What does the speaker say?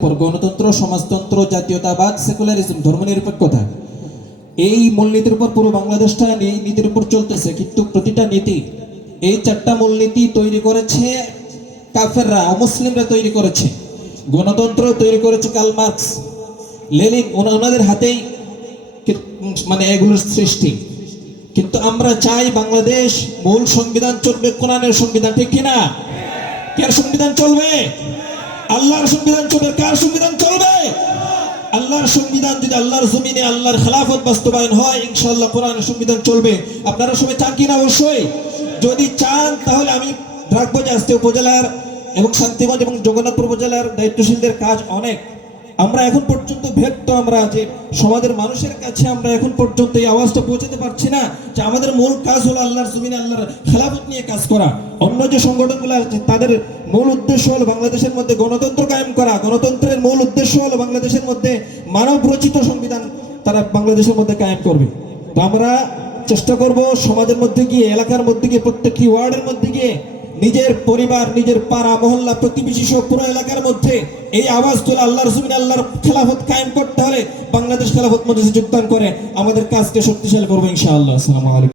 গণতন্ত্র, সমাজতন্ত্র, জাতীয়তাবাদ, সেকুলারিজম, ধর্মনিরপেক্ষতা। এই মূলনীতির উপর পুরো বাংলাদেশটা এই নীতির উপর চলতেছে, কিন্তু প্রতিটা নীতি, এই চারটা মূলনীতি তৈরি করেছে কাফেররা অমুসলিমরা তৈরি করেছে। গণতন্ত্র তৈরি করেছে কাল মার্কস, লেনিন ওনাদের হাতেই মানে এগুলোর সৃষ্টি। কিন্তু আমরা চাই বাংলাদেশ মূল সংবিধান চলবে, কোরআনের সংবিধান, ঠিক কিনা? কার সংবিধান চলবে? আল্লাহর সংবিধান চলবে, কার সংবিধান চলবে? আল্লাহর সংবিধান যদি আল্লাহর জমিনে আল্লাহর খেলাফত বাস্তবায়ন হয় ইনশাল্লাহ কোরআনের সংবিধান চলবে। আপনারা সবাই চান কিনা অবশ্যই। যদি চান, তাহলে আমি রাখব যে আজকে উপজেলার এবং শান্তিগঞ্জ এবং জগন্নাথপুর উপজেলার দায়িত্বশীলদের কাজ অনেক। আমরা এখন পর্যন্ত ব্যর্থ আমরা যে সমাজের মানুষের কাছে আমরা এখন পর্যন্ত এই আওয়াজটা পৌঁছাতে পারছি না যে আমাদের মূল কাজ হলো আল্লাহর জমিনে আল্লাহর খেলাফত নিয়ে কাজ করা। অন্য যে সংগঠনগুলো আছে, তাদের মূল উদ্দেশ্য হলো বাংলাদেশের মধ্যে গণতন্ত্র কায়েম করা। গণতন্ত্রের মূল উদ্দেশ্য হলো বাংলাদেশের মধ্যে মানব রচিত সংবিধান তারা বাংলাদেশের মধ্যে কায়েম করবে। তো আমরা চেষ্টা করব সমাজের মধ্যে গিয়ে, এলাকার মধ্যে গিয়ে, প্রত্যেকটি ওয়ার্ডের মধ্যে গিয়ে নিজের পরিবার, নিজের পাড়া, মহল্লা, প্রতিবেশী সহ পুরো এলাকার মধ্যে এই আওয়াজ তুলে আল্লাহর জমিনে আল্লাহর খেলাফত কায়েম করতে হলে বাংলাদেশ খেলাফত মধ্যে যোগদান করে আমাদের কাজকে শক্তিশালী করব ইনশাআল্লাহ। আসসালামু আলাইকুম।